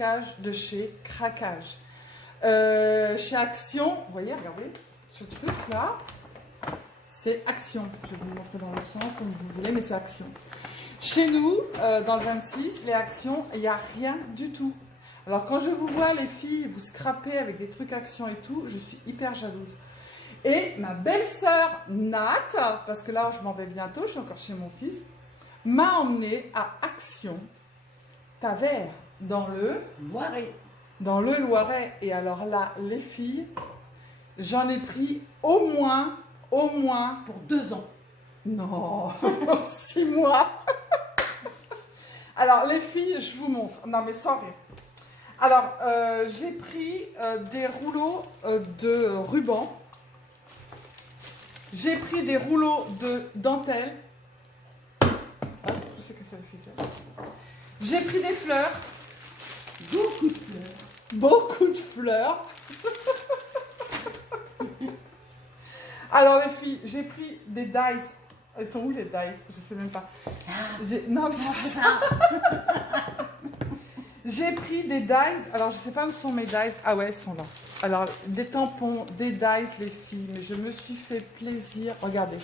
maquillage de chez Craquage. Chez Action, vous voyez, regardez, ce truc là, c'est Action. Je vais vous le montrer dans l'autre sens comme vous voulez, mais c'est Action. Chez nous, dans le 26, les Actions, il n'y a rien du tout. Alors quand je vous vois les filles, vous scrapez avec des trucs Action et tout, je suis hyper jalouse. Et ma belle-sœur Nat, parce que là je m'en vais bientôt, je suis encore chez mon fils, m'a emmenée à Action, Tavers, dans le Loiret. Dans le Loiret. Et alors là, les filles, j'en ai pris au moins Pour 2 ans. non, 6 mois. Alors les filles, je vous montre. Non mais sans rire. Alors, j'ai pris des rouleaux de ruban. J'ai pris des rouleaux de dentelle. Ah, je sais que ça fait. J'ai pris des fleurs. Beaucoup de fleurs. Beaucoup de fleurs. Alors les filles, j'ai pris des dice. Elles sont où les dice? Je sais même pas. Non mais c'est pas ça. J'ai pris des dice. Alors je sais pas où sont mes dice. Ah ouais, elles sont là. Alors des tampons, des dice les filles. Mais je me suis fait plaisir. Regardez.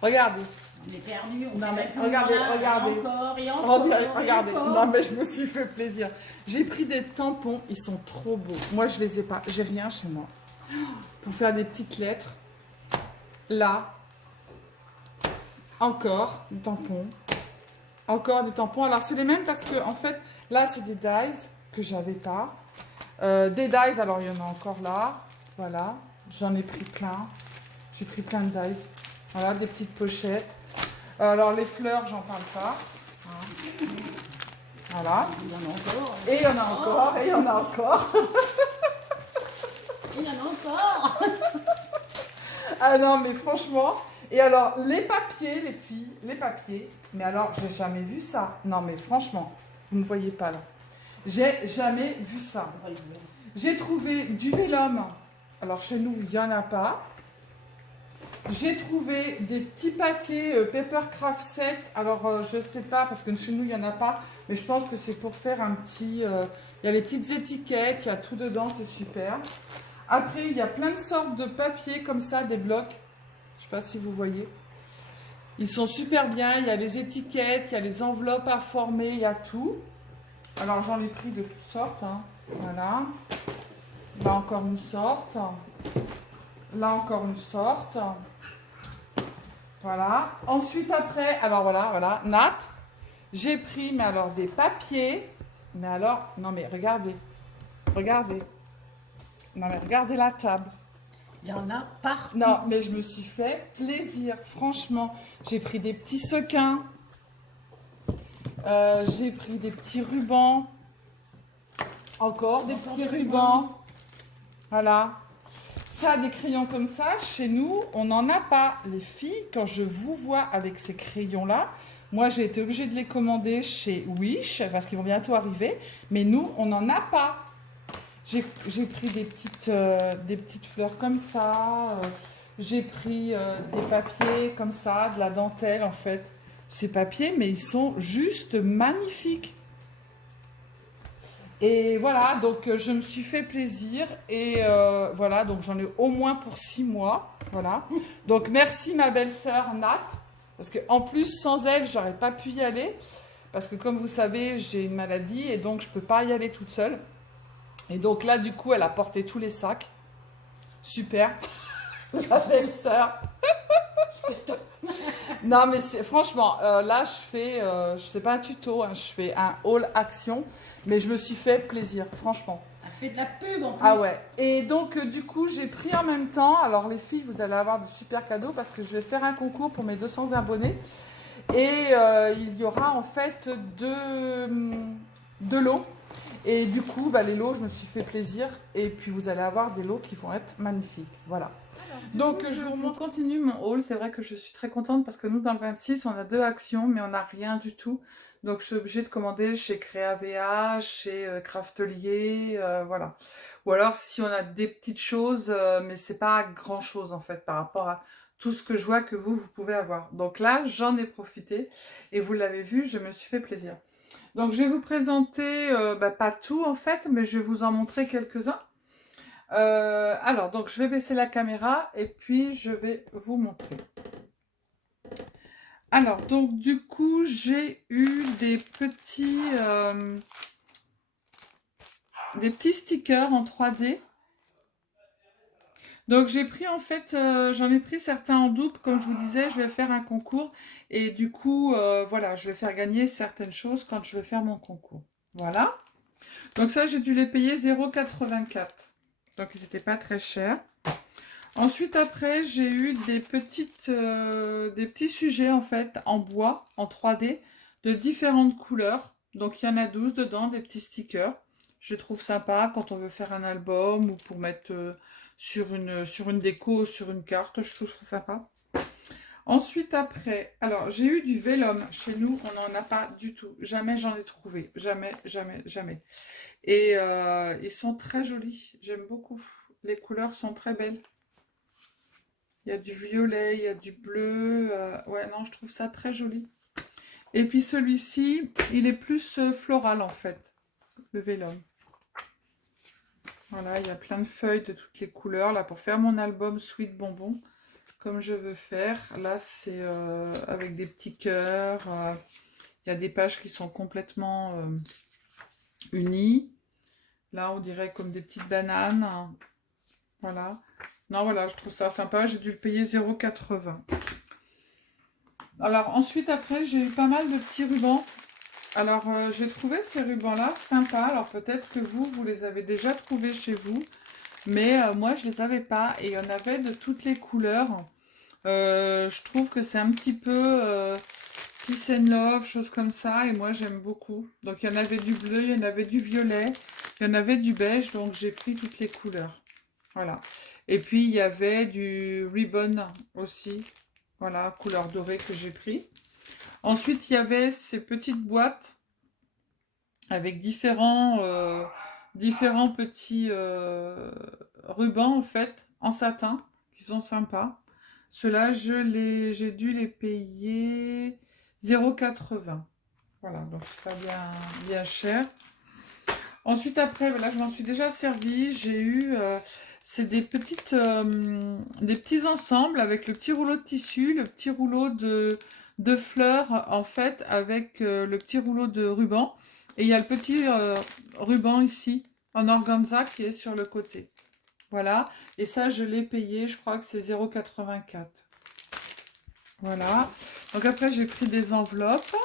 Regardez. On est perdu. On Non, sait mais même plus regardez, où on va, regardez. Et encore, et encore. Regardez. Et encore. Non mais je me suis fait plaisir. J'ai pris des tampons. Ils sont trop beaux. Moi je les ai pas. J'ai rien chez moi. Pour faire des petites lettres. Là. Encore des tampons. Encore des tampons. Alors c'est les mêmes parce que en fait là c'est des dies que j'avais pas. Des dies, alors il y en a encore là. Voilà. J'en ai pris plein. J'ai pris plein de dies. Voilà, des petites pochettes. Alors les fleurs, j'en parle pas. Hein. Voilà. Il y en a encore. Et il y en a encore. Et il y en a encore. Il y en a encore. Ah non, mais franchement. Et alors, les papiers, les filles, les papiers. Mais alors, j'ai jamais vu ça. Non, mais franchement, vous ne voyez pas là. J'ai jamais vu ça. J'ai trouvé du vélum. Alors, chez nous, il n'y en a pas. J'ai trouvé des petits paquets Papercraft 7. Alors, je ne sais pas, parce que chez nous, il n'y en a pas. Mais je pense que c'est pour faire un petit... il y a les petites étiquettes, il y a tout dedans, c'est super. Après, il y a plein de sortes de papiers comme ça, des blocs. Je ne sais pas si vous voyez. Ils sont super bien. Il y a les étiquettes, il y a les enveloppes à former, il y a tout. Alors, j'en ai pris de toutes sortes. Hein. Voilà. Là, encore une sorte. Là, encore une sorte. Voilà. Ensuite, après, alors voilà, Nat. J'ai pris, mais alors, des papiers. Mais alors, non, mais regardez. Regardez. Non, mais regardez la table. Il y en a partout. Non, mais je me suis fait plaisir, franchement. J'ai pris des petits sequins. J'ai pris des petits rubans. Encore des petits rubans. Voilà. Ça, des crayons comme ça, chez nous, on n'en a pas. Les filles, quand je vous vois avec ces crayons-là, moi, j'ai été obligée de les commander chez Wish, parce qu'ils vont bientôt arriver. Mais nous, on n'en a pas. J'ai pris des petites fleurs comme ça. J'ai pris des papiers comme ça, de la dentelle en fait. Ces papiers, mais ils sont juste magnifiques. Et voilà, donc je me suis fait plaisir. Et voilà, donc j'en ai au moins pour 6 mois. Voilà. Donc merci ma belle-sœur Nat. Parce qu'en plus, sans elle, j'aurais pas pu y aller. Parce que comme vous savez, j'ai une maladie et donc je peux pas y aller toute seule. Et donc là, du coup, elle a porté tous les sacs. Super. La belle-sœur. Non, mais franchement, là, je fais, sais pas un tuto, hein, je fais un haul action. Mais je me suis fait plaisir, franchement. Elle fait de la pub en plus. Ah ouais. Et donc, du coup, j'ai pris en même temps. Alors, les filles, vous allez avoir de super cadeaux parce que je vais faire un concours pour mes 200 abonnés. Et il y aura en fait de l'eau. Et du coup, les lots, je me suis fait plaisir. Et puis, vous allez avoir des lots qui vont être magnifiques. Voilà. Donc, je vous montre, continue mon haul. C'est vrai que je suis très contente parce que nous, dans le 26, on a 2 actions, mais on n'a rien du tout. Donc, je suis obligée de commander chez Créa.VA, chez Craftelier, voilà. Ou alors, si on a des petites choses, mais c'est pas grand-chose, en fait, par rapport à tout ce que je vois que vous pouvez avoir. Donc là, j'en ai profité. Et vous l'avez vu, je me suis fait plaisir. Donc, je vais vous présenter, pas tout en fait, mais je vais vous en montrer quelques-uns. Alors, donc, je vais baisser la caméra et puis je vais vous montrer. Alors, donc, du coup, j'ai eu des petits stickers en 3D. Donc, j'ai pris en fait, j'en ai pris certains en double. Comme je vous disais, je vais faire un concours. Et du coup, voilà, je vais faire gagner certaines choses quand je vais faire mon concours. Voilà. Donc ça, j'ai dû les payer 0,84. Donc, ils n'étaient pas très chers. Ensuite, après, j'ai eu des petits sujets, en fait, en bois, en 3D, de différentes couleurs. Donc, il y en a 12 dedans, des petits stickers. Je trouve sympa quand on veut faire un album ou pour mettre sur une déco, sur une carte. Je trouve ça sympa. Ensuite, après, alors, j'ai eu du vélum. Chez nous, on n'en a pas du tout. Jamais j'en ai trouvé. Jamais, jamais, jamais. Et ils sont très jolis. J'aime beaucoup. Les couleurs sont très belles. Il y a du violet, il y a du bleu. Ouais, non, je trouve ça très joli. Et puis celui-ci, il est plus floral en fait, le vélum. Voilà, il y a plein de feuilles de toutes les couleurs. Là, pour faire mon album Sweet Bonbon, comme je veux faire. Là, c'est avec des petits cœurs. Il y a des pages qui sont complètement unies. Là, on dirait comme des petites bananes. Voilà. Non, voilà, je trouve ça sympa. J'ai dû le payer 0,80. Alors, ensuite, après, j'ai eu pas mal de petits rubans. Alors, j'ai trouvé ces rubans-là sympas. Alors, peut-être que vous les avez déjà trouvés chez vous. Mais moi, je les avais pas. Et il y en avait de toutes les couleurs. Je trouve que c'est un petit peu Peace and Love, choses comme ça. Et moi, j'aime beaucoup. Donc, il y en avait du bleu, il y en avait du violet, il y en avait du beige. Donc, j'ai pris toutes les couleurs. Voilà. Et puis, il y avait du ribbon aussi. Voilà, couleur dorée que j'ai pris. Ensuite, il y avait ces petites boîtes avec différents petits rubans, en fait, en satin, qui sont sympas. Ceux-là, j'ai dû les payer 0,80. Voilà, donc c'est pas bien cher. Ensuite, après, voilà, je m'en suis déjà servi. J'ai eu, c'est des petits ensembles avec le petit rouleau de tissu, le petit rouleau de fleurs, en fait, avec le petit rouleau de ruban. Et il y a le petit ruban ici, en organza, qui est sur le côté. Voilà. Et ça, je l'ai payé, je crois que c'est 0,84. Voilà. Donc après, j'ai pris des enveloppes.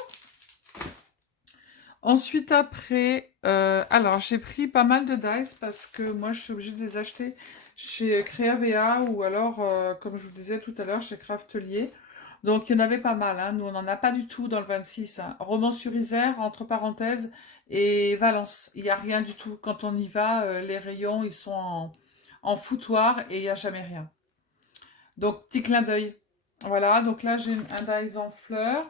Ensuite, après, alors j'ai pris pas mal de dice parce que moi je suis obligée de les acheter chez Créavea ou alors, comme je vous disais tout à l'heure, chez Craftelier. Donc il y en avait pas mal, hein. Nous on n'en a pas du tout dans le 26, hein. Romans-sur-Isère, entre parenthèses, et Valence. Il n'y a rien du tout. Quand on y va, les rayons ils sont en foutoir et il n'y a jamais rien. Donc petit clin d'œil. Voilà, donc là j'ai un dice en fleurs.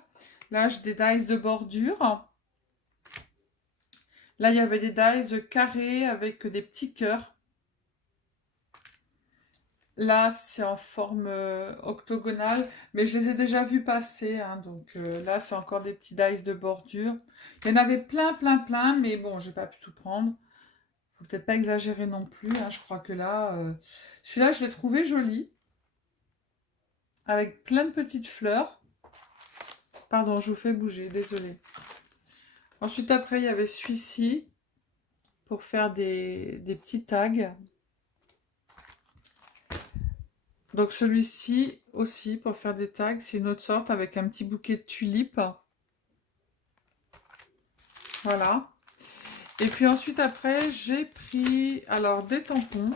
Là j'ai des dice de bordure. Là, il y avait des dies carrés avec des petits cœurs. Là, c'est en forme octogonale, mais je les ai déjà vus passer, hein, donc là, c'est encore des petits dies de bordure. Il y en avait plein, plein, plein, mais bon, j'ai pas pu tout prendre. Faut peut-être pas exagérer non plus, hein, je crois que là, celui-là, je l'ai trouvé joli, avec plein de petites fleurs. Pardon, je vous fais bouger, désolée. Ensuite, après, il y avait celui-ci, pour faire des petits tags. Donc celui-ci aussi pour faire des tags, c'est une autre sorte avec un petit bouquet de tulipes. Voilà. Et puis ensuite après j'ai pris alors des tampons.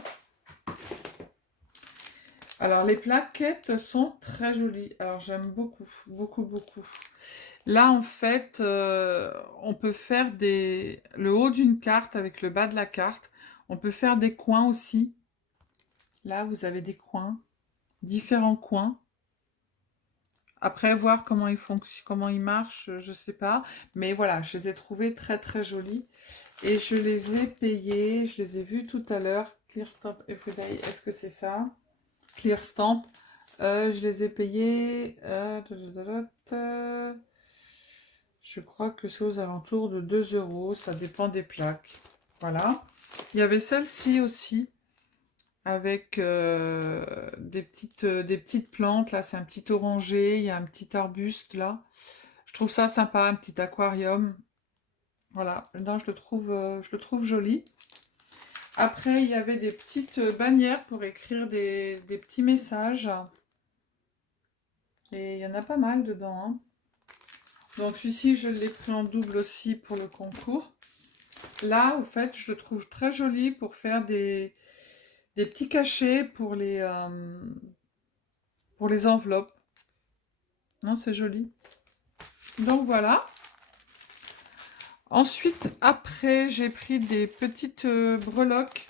Alors les plaquettes sont très jolies. Alors j'aime beaucoup, beaucoup, beaucoup. Là en fait on peut faire le haut d'une carte avec le bas de la carte. On peut faire des coins aussi. Là vous avez des coins, différents coins. Après, voir comment ils fonctionnent, comment ils marchent, je sais pas. Mais voilà, je les ai trouvés très très jolis. Et je les ai payés, je les ai vus tout à l'heure. Clear Stamp Everyday, est-ce que c'est ça? Clear Stamp. Je les ai payés. Je crois que c'est aux alentours de 2 euros. Ça dépend des plaques. Voilà. Il y avait celle-ci aussi. Avec des petites plantes. Là, c'est un petit oranger. Il y a un petit arbuste là. Je trouve ça sympa. Un petit aquarium. Voilà. Non, je le trouve joli. Après, il y avait des petites bannières pour écrire des petits messages. Et il y en a pas mal dedans, hein. Donc celui-ci, je l'ai pris en double aussi pour le concours. Là, au fait, je le trouve très joli pour faire des petits cachets pour les enveloppes. Non, c'est joli. Donc voilà. Ensuite, après, j'ai pris des petites breloques.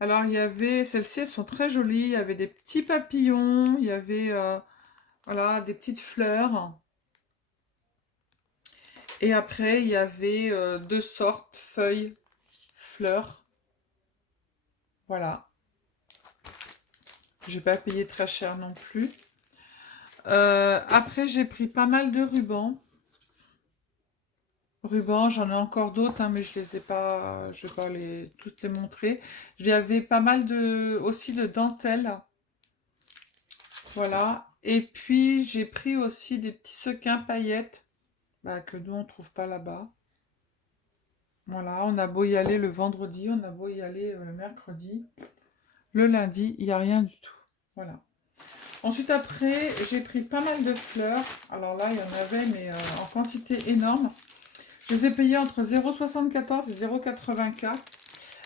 Alors, il y avait, celles-ci, elles sont très jolies. Il y avait des petits papillons, il y avait voilà, des petites fleurs. Et après, il y avait deux sortes, feuilles, fleurs. Voilà. Je n'ai pas payé très cher non plus. Après, j'ai pris pas mal de rubans. Rubans, j'en ai encore d'autres, hein, mais je les ai pas, je vais pas toutes les montrer. J'avais pas mal aussi de dentelles. Voilà. Et puis, j'ai pris aussi des petits sequins paillettes, bah, que nous, on trouve pas là-bas. Voilà, on a beau y aller le vendredi, on a beau y aller le mercredi. Le lundi, il n'y a rien du tout. Voilà. Ensuite, après, j'ai pris pas mal de fleurs. Alors là, il y en avait, mais en quantité énorme. Je les ai payées entre 0,74 et 0,84.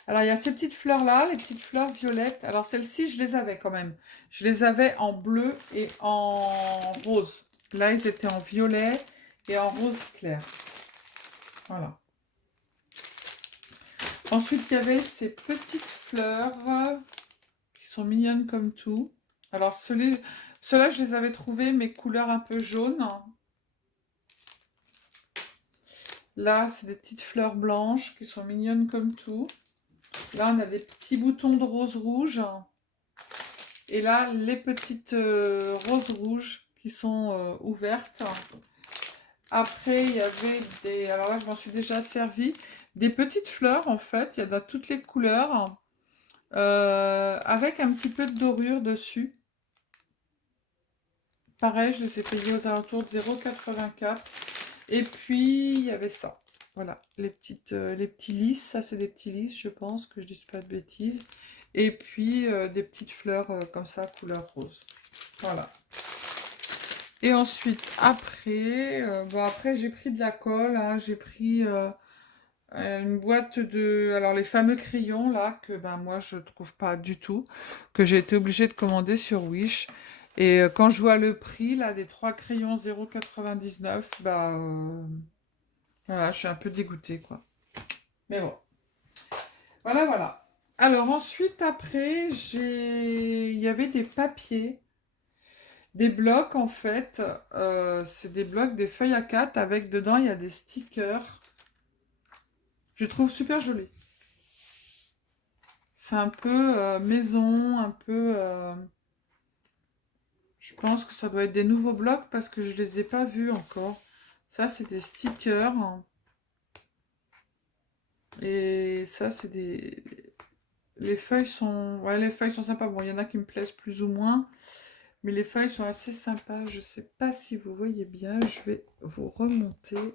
Alors, il y a ces petites fleurs-là, les petites fleurs violettes. Alors, celles-ci, je les avais quand même. Je les avais en bleu et en rose. Là, ils étaient en violet et en rose clair. Voilà. Ensuite, il y avait ces petites fleurs qui sont mignonnes comme tout. Alors, ceux-là, je les avais trouvés, mais couleurs un peu jaunes. Là, c'est des petites fleurs blanches qui sont mignonnes comme tout. Là, on a des petits boutons de rose rouge. Et là, les petites roses rouges qui sont ouvertes. Après, il y avait des... Alors là, je m'en suis déjà servi. Des petites fleurs, en fait. Il y en a toutes les couleurs. Avec un petit peu de dorure dessus. Pareil, je les ai payés aux alentours de 0,84. Et puis, il y avait ça. Voilà, les petits lys. Ça, c'est des petits lys, je pense, que je ne dise pas de bêtises. Et puis, des petites fleurs comme ça, couleur rose. Voilà. Et ensuite, après, après j'ai pris de la colle. Hein, j'ai pris une boîte de... Alors, les fameux crayons, là, que moi, je ne trouve pas du tout. Que j'ai été obligée de commander sur Wish. Et quand je vois le prix, là, des 3 crayons 0,99, voilà, je suis un peu dégoûtée, quoi. Mais bon. Voilà, voilà. Alors, ensuite, après, il y avait des papiers, des blocs, en fait. C'est des blocs, des feuilles A4 avec dedans, il y a des stickers. Je trouve super joli. C'est un peu maison, un peu... je pense que ça doit être des nouveaux blocs parce que je ne les ai pas vus encore. Ça, c'est des stickers. Et ça, c'est des... Les feuilles sont... Ouais, les feuilles sont sympas. Bon, il y en a qui me plaisent plus ou moins. Mais les feuilles sont assez sympas. Je ne sais pas si vous voyez bien. Je vais vous remonter.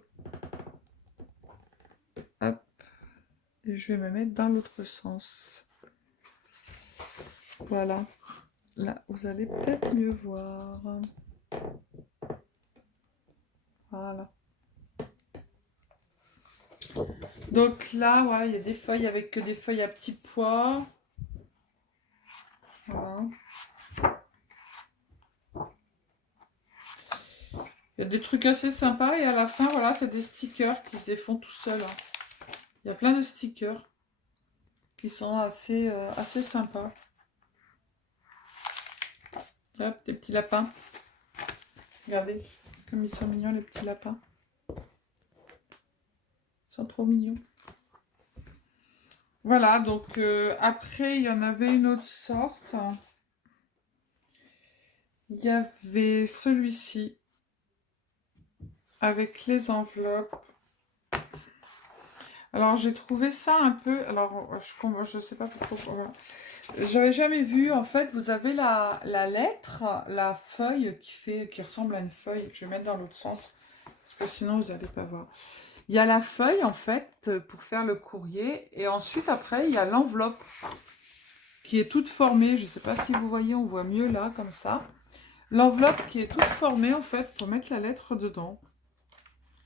Hop. Et je vais me mettre dans l'autre sens. Voilà. Là, vous allez peut-être mieux voir. Voilà. Donc là, voilà, il y a des feuilles avec que des feuilles à petits pois. Voilà. Il y a des trucs assez sympas et à la fin, voilà, c'est des stickers qui se défont tout seuls. Hein. Il y a plein de stickers qui sont assez sympas. Hop, des petits lapins. Regardez comme ils sont mignons les petits lapins. Ils sont trop mignons. Voilà, donc après, il y en avait une autre sorte. Il y avait celui-ci. avec les enveloppes. Alors, j'ai trouvé ça un peu... Alors, je sais pas pourquoi... J'avais jamais vu, en fait, vous avez la lettre, la feuille qui ressemble à une feuille. Je vais mettre dans l'autre sens, parce que sinon, vous n'allez pas voir. Il y a la feuille, en fait, pour faire le courrier. Et ensuite, après, il y a l'enveloppe qui est toute formée. Je ne sais pas si vous voyez, on voit mieux là, comme ça. L'enveloppe qui est toute formée, en fait, pour mettre la lettre dedans.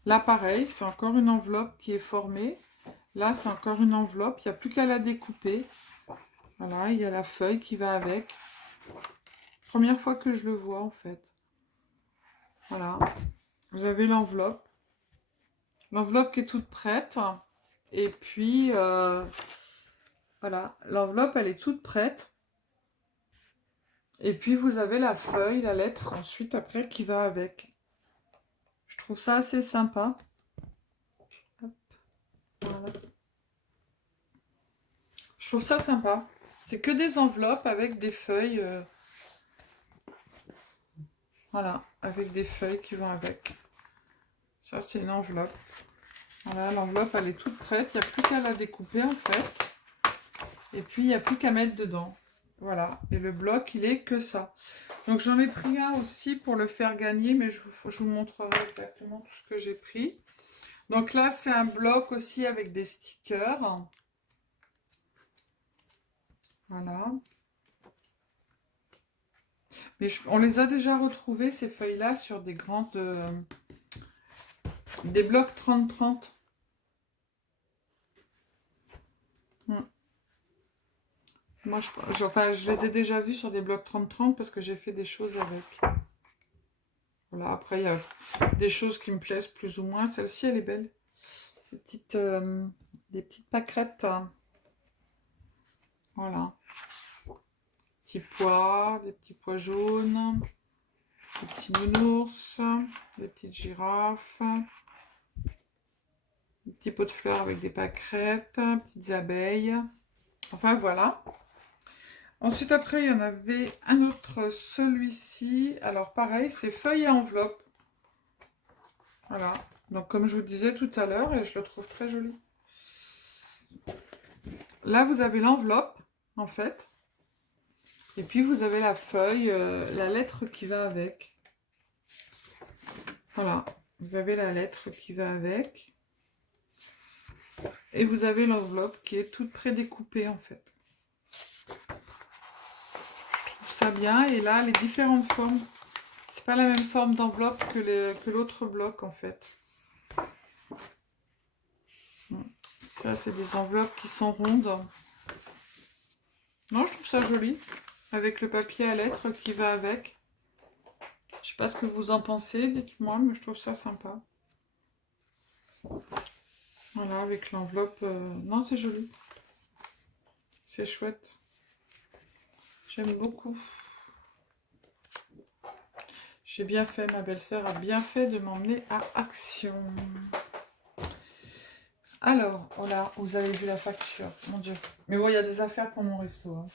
Là, pareil, c'est encore une enveloppe qui est formée. Là, c'est encore une enveloppe. Il n'y a plus qu'à la découper. Voilà, il y a la feuille qui va avec. Première fois que je le vois, en fait. Voilà. Vous avez l'enveloppe. L'enveloppe qui est toute prête. Et puis, voilà. L'enveloppe, elle est toute prête. Et puis, vous avez la feuille, la lettre, ensuite, après, qui va avec. Je trouve ça assez sympa. Hop. Voilà. Je trouve ça sympa. C'est que des enveloppes avec des feuilles. Voilà, avec des feuilles qui vont avec. Ça, c'est une enveloppe. Voilà, l'enveloppe, elle est toute prête. Il n'y a plus qu'à la découper, en fait. Et puis, il n'y a plus qu'à mettre dedans. Voilà. Et le bloc, il est que ça. Donc, j'en ai pris un aussi pour le faire gagner, mais je vous montrerai exactement tout ce que j'ai pris. Donc là, c'est un bloc aussi avec des stickers. Voilà. Mais on les a déjà retrouvés, ces feuilles-là, sur des grandes... des blocs 30-30. Moi, enfin, je les ai déjà vus sur des blocs 30-30 parce que j'ai fait des choses avec. Voilà, après, il y a des choses qui me plaisent plus ou moins. Celle-ci, elle est belle. Ces petites, des petites pâquerettes. Voilà. Des petits pois jaunes, des petits nounours, des petites girafes, des petits pots de fleurs avec des pâquerettes, petites abeilles. Enfin, voilà. Ensuite, après, il y en avait un autre, celui-ci. Alors, pareil, c'est feuille à enveloppe. Voilà. Donc, comme je vous disais tout à l'heure, et je le trouve très joli. Là, vous avez l'enveloppe, en fait. Et puis, vous avez la feuille, la lettre qui va avec. Voilà. Vous avez la lettre qui va avec. Et vous avez l'enveloppe qui est toute prédécoupée, en fait. Je trouve ça bien. Et là, les différentes formes. C'est pas la même forme d'enveloppe que l'autre bloc, en fait. Ça, c'est des enveloppes qui sont rondes. Non, je trouve ça joli. Avec le papier à lettres qui va avec. Je sais pas ce que vous en pensez, dites-moi, mais je trouve ça sympa. Voilà, avec l'enveloppe. Non, c'est joli. C'est chouette. J'aime beaucoup. J'ai bien fait, ma belle-sœur a bien fait de m'emmener à Action. Alors, voilà, vous avez vu la facture. Mon Dieu. Mais bon, il y a des affaires pour mon resto. Hein.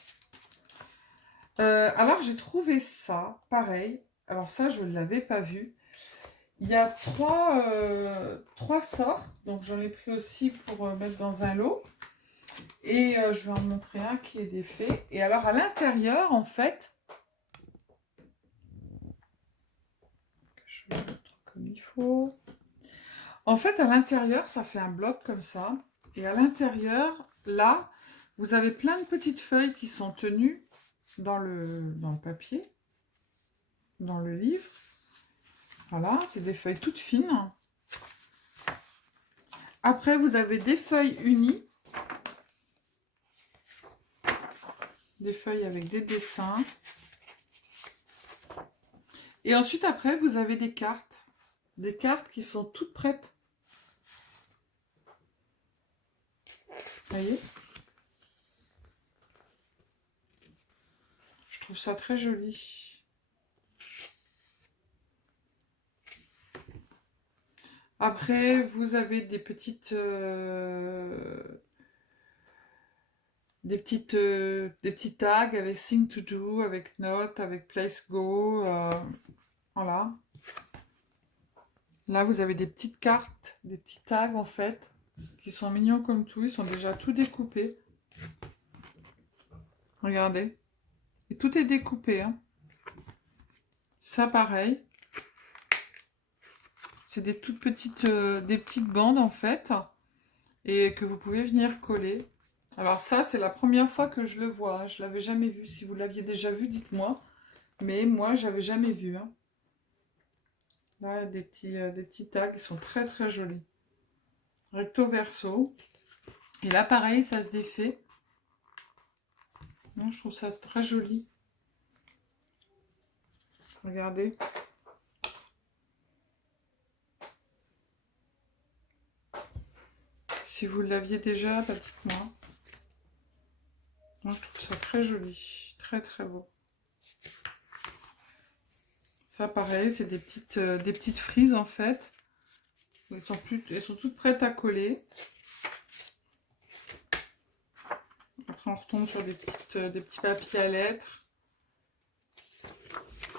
Alors, j'ai trouvé ça, pareil. Alors ça, je ne l'avais pas vu. Il y a trois sortes. Donc, j'en ai pris aussi pour mettre dans un lot. Et je vais en montrer un qui est défait. Et alors, à l'intérieur, en fait... Je vais le mettre comme il faut. En fait, à l'intérieur, ça fait un bloc comme ça. Et à l'intérieur, là, vous avez plein de petites feuilles qui sont tenues dans le papier, dans le livre. Voilà, c'est des feuilles toutes fines. Après, vous avez des feuilles unies. Des feuilles avec des dessins. Et ensuite, après, vous avez des cartes. Des cartes qui sont toutes prêtes. Vous voyez? Je trouve ça très joli. Après, vous avez des petites des petits tags avec Thing to Do, avec Note, avec Place Go. Voilà. Là, vous avez des petites cartes, des petits tags en fait, qui sont mignons comme tout. Ils sont déjà tout découpés. Regardez. Et tout est découpé. Hein. Ça, pareil. C'est des toutes petites, des petites bandes en fait. Et que vous pouvez venir coller. Alors ça, c'est la première fois que je le vois. Hein. Je ne l'avais jamais vu. Si vous l'aviez déjà vu, dites-moi. Mais moi, j'avais jamais vu. Hein. Là, des petits tags. Ils sont très, très jolis. Recto verso. Et là, pareil, ça se défait. Non, je trouve ça très joli. Regardez. Si vous l'aviez déjà, bah, dites-moi. Moi, je trouve ça très joli. Très, très beau. Ça, pareil, c'est des petites frises, en fait. Elles sont toutes prêtes à coller. Après, on retombe sur des petits papiers à lettres.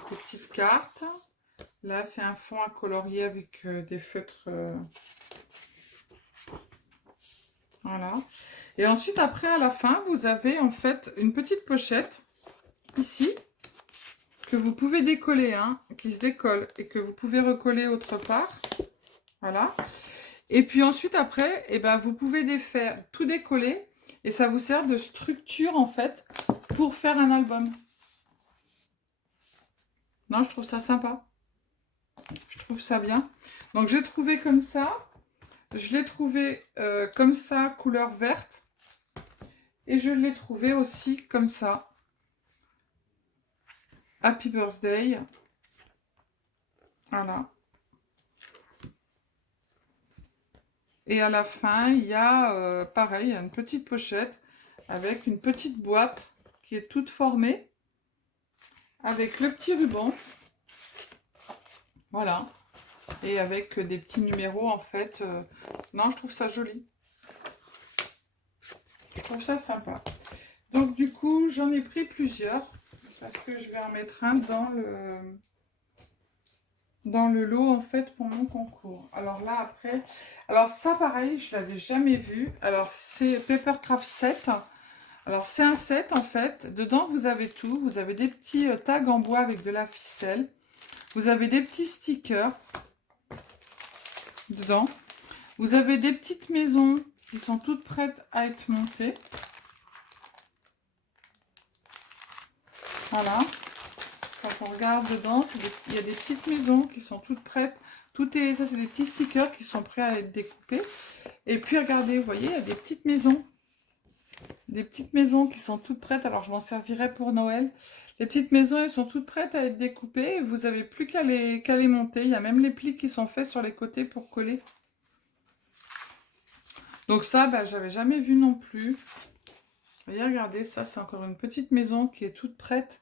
Des petites cartes. Là, c'est un fond à colorier avec des feutres. Voilà. Et ensuite, après, à la fin, vous avez en fait une petite pochette, ici, que vous pouvez décoller, hein, qui se décolle et que vous pouvez recoller autre part. Voilà. Et puis ensuite, après, eh ben, vous pouvez défaire, tout décoller et ça vous sert de structure, en fait, pour faire un album. Non, je trouve ça sympa. Je trouve ça bien. Donc, j'ai trouvé comme ça. Je l'ai trouvé comme ça, couleur verte. Et je l'ai trouvé aussi comme ça. Happy Birthday. Voilà. Et à la fin, il y a, pareil, une petite pochette avec une petite boîte qui est toute formée. Avec le petit ruban. Voilà. Et avec des petits numéros, en fait. Non, je trouve ça joli. Je trouve ça sympa. Donc, du coup, j'en ai pris plusieurs. Parce que je vais en mettre un dans le lot, en fait, pour mon concours. Alors là, après... Alors ça, pareil, je ne l'avais jamais vu. Alors, c'est Papercraft 7. Alors, c'est un set, en fait. Dedans, vous avez tout. Vous avez des petits tags en bois avec de la ficelle. Vous avez des petits stickers dedans. Vous avez des petites maisons qui sont toutes prêtes à être montées. Voilà. Quand on regarde dedans, il y a des petites maisons qui sont toutes prêtes. Ça, c'est des petits stickers qui sont prêts à être découpés. Et puis, regardez, vous voyez, il y a des petites maisons. Des petites maisons qui sont toutes prêtes. Alors, je m'en servirai pour Noël. Les petites maisons, elles sont toutes prêtes à être découpées. Et vous n'avez plus qu'à les monter. Il y a même les plis qui sont faits sur les côtés pour coller. Donc ça, bah, j'avais jamais vu non plus. Voyez, regardez, ça, c'est encore une petite maison qui est toute prête.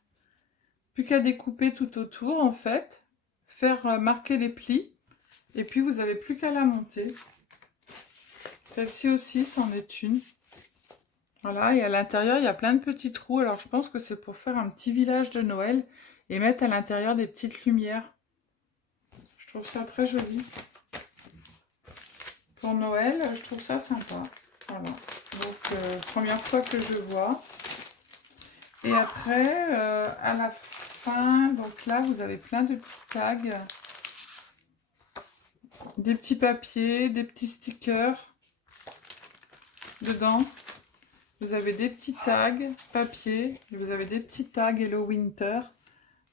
Plus qu'à découper tout autour, en fait. Faire marquer les plis. Et puis, vous n'avez plus qu'à la monter. Celle-ci aussi, c'en est une. Voilà, et à l'intérieur, il y a plein de petits trous. Alors, je pense que c'est pour faire un petit village de Noël et mettre à l'intérieur des petites lumières. Je trouve ça très joli. Pour Noël, je trouve ça sympa. Voilà. Donc, première fois que je vois. Et après, à la fin, donc là, vous avez plein de petits tags. Des petits papiers, des petits stickers. Dedans, vous avez des petits tags papier. Et vous avez des petits tags Hello Winter.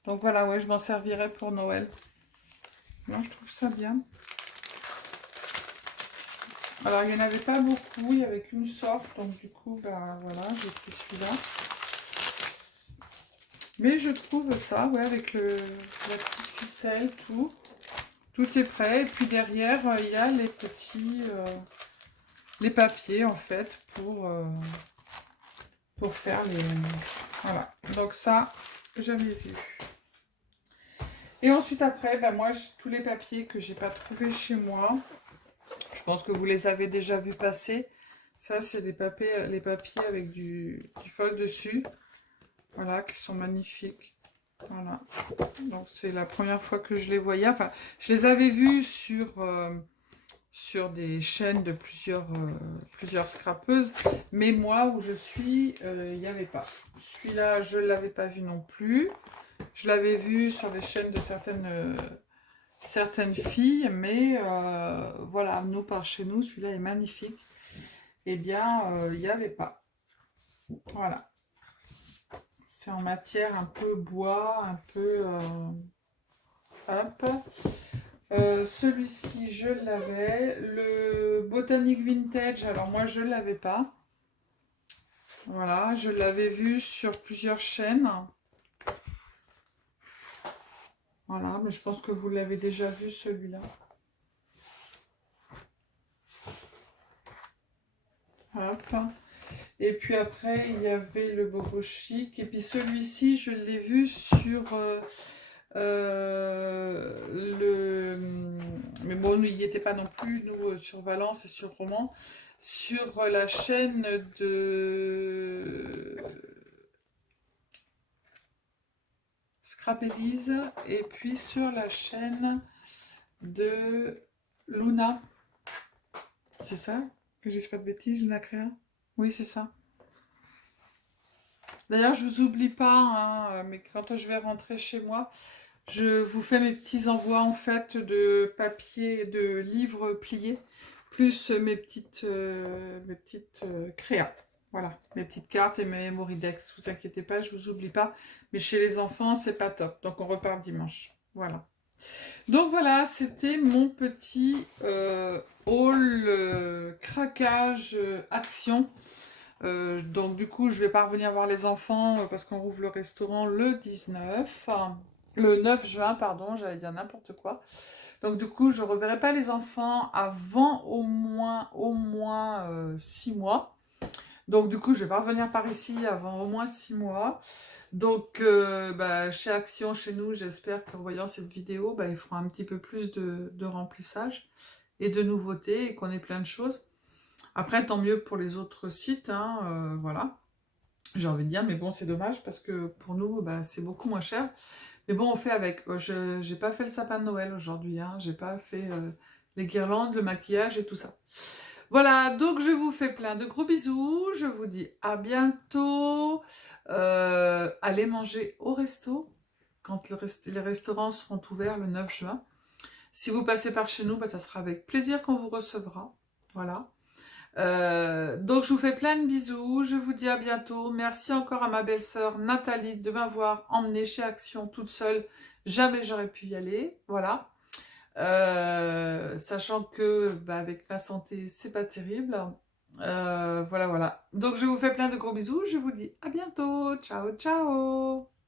Donc voilà, ouais, je m'en servirai pour Noël. Moi, je trouve ça bien. Alors, il n'y en avait pas beaucoup, il n'y avait qu'une sorte, donc du coup, bah voilà, j'ai pris celui-là. Mais je trouve ça, ouais, avec la petite ficelle, tout est prêt. Et puis derrière, il y a les petits, les papiers, en fait, pour faire les... Voilà, donc ça, jamais vu. Et ensuite, après, bah, moi, tous les papiers que j'ai pas trouvés chez moi, je pense que vous les avez déjà vus passer. Ça, c'est les papiers avec du fol dessus. Voilà, qui sont magnifiques. Voilà. Donc c'est la première fois que je les voyais. Enfin, je les avais vus sur des chaînes de plusieurs scrapeuses. Mais moi, où je suis, il n'y avait pas. Celui-là, je ne l'avais pas vu non plus. Je l'avais vu sur les chaînes de certaines filles. Mais voilà, nous, par chez nous, celui-là est magnifique. Eh bien, il n'y avait pas. Voilà. C'est en matière un peu bois, un peu... hop. Celui-ci, je l'avais. Le Botanic Vintage, alors moi, je ne l'avais pas. Voilà, je l'avais vu sur plusieurs chaînes. Voilà, mais je pense que vous l'avez déjà vu, celui-là. Hop. Et puis après, il y avait le Boho Chic. Et puis celui-ci, je l'ai vu sur... mais bon, nous, il n'y était pas non plus, nous, sur Valence et sur Romans, sur la chaîne de Scrapelise et puis sur la chaîne de Luna. C'est ça? Que je dis pas de bêtises, Luna Créa? Oui, c'est ça. D'ailleurs, je vous oublie pas, hein, mais quand je vais rentrer chez moi, je vous fais mes petits envois en fait de papier, de livres pliés, plus mes petites créas. Voilà, mes petites cartes et mes Moridex. Ne vous inquiétez pas, je vous oublie pas. Mais chez les enfants, c'est pas top. Donc on repart dimanche. Voilà. Donc voilà, c'était mon petit haul craquage action. Donc du coup, je vais pas revenir voir les enfants parce qu'on rouvre le restaurant le 19. Le 9 juin, pardon, j'allais dire n'importe quoi. Donc du coup, je ne reverrai pas les enfants avant au moins 6 mois. Donc du coup, je ne vais pas revenir par ici avant au moins 6 mois. Donc chez Action, chez nous, j'espère qu'en voyant cette vidéo, ils feront un petit peu plus de remplissage et de nouveautés et qu'on ait plein de choses. Après, tant mieux pour les autres sites, hein, voilà. J'ai envie de dire, mais bon, c'est dommage parce que pour nous, c'est beaucoup moins cher. Mais bon, on fait avec. Je n'ai pas fait le sapin de Noël aujourd'hui, hein. J'ai pas fait les guirlandes, le maquillage et tout ça. Voilà, donc je vous fais plein de gros bisous. Je vous dis à bientôt. Allez manger au resto quand les restaurants seront ouverts le 9 juin. Si vous passez par chez nous, ça sera avec plaisir qu'on vous recevra. Voilà. Donc je vous fais plein de bisous, je vous dis à bientôt. Merci encore à ma belle-sœur Nathalie de m'avoir emmenée chez Action toute seule. Jamais j'aurais pu y aller, voilà. Sachant que avec ma santé, c'est pas terrible. Voilà. Donc je vous fais plein de gros bisous, je vous dis à bientôt. Ciao, ciao.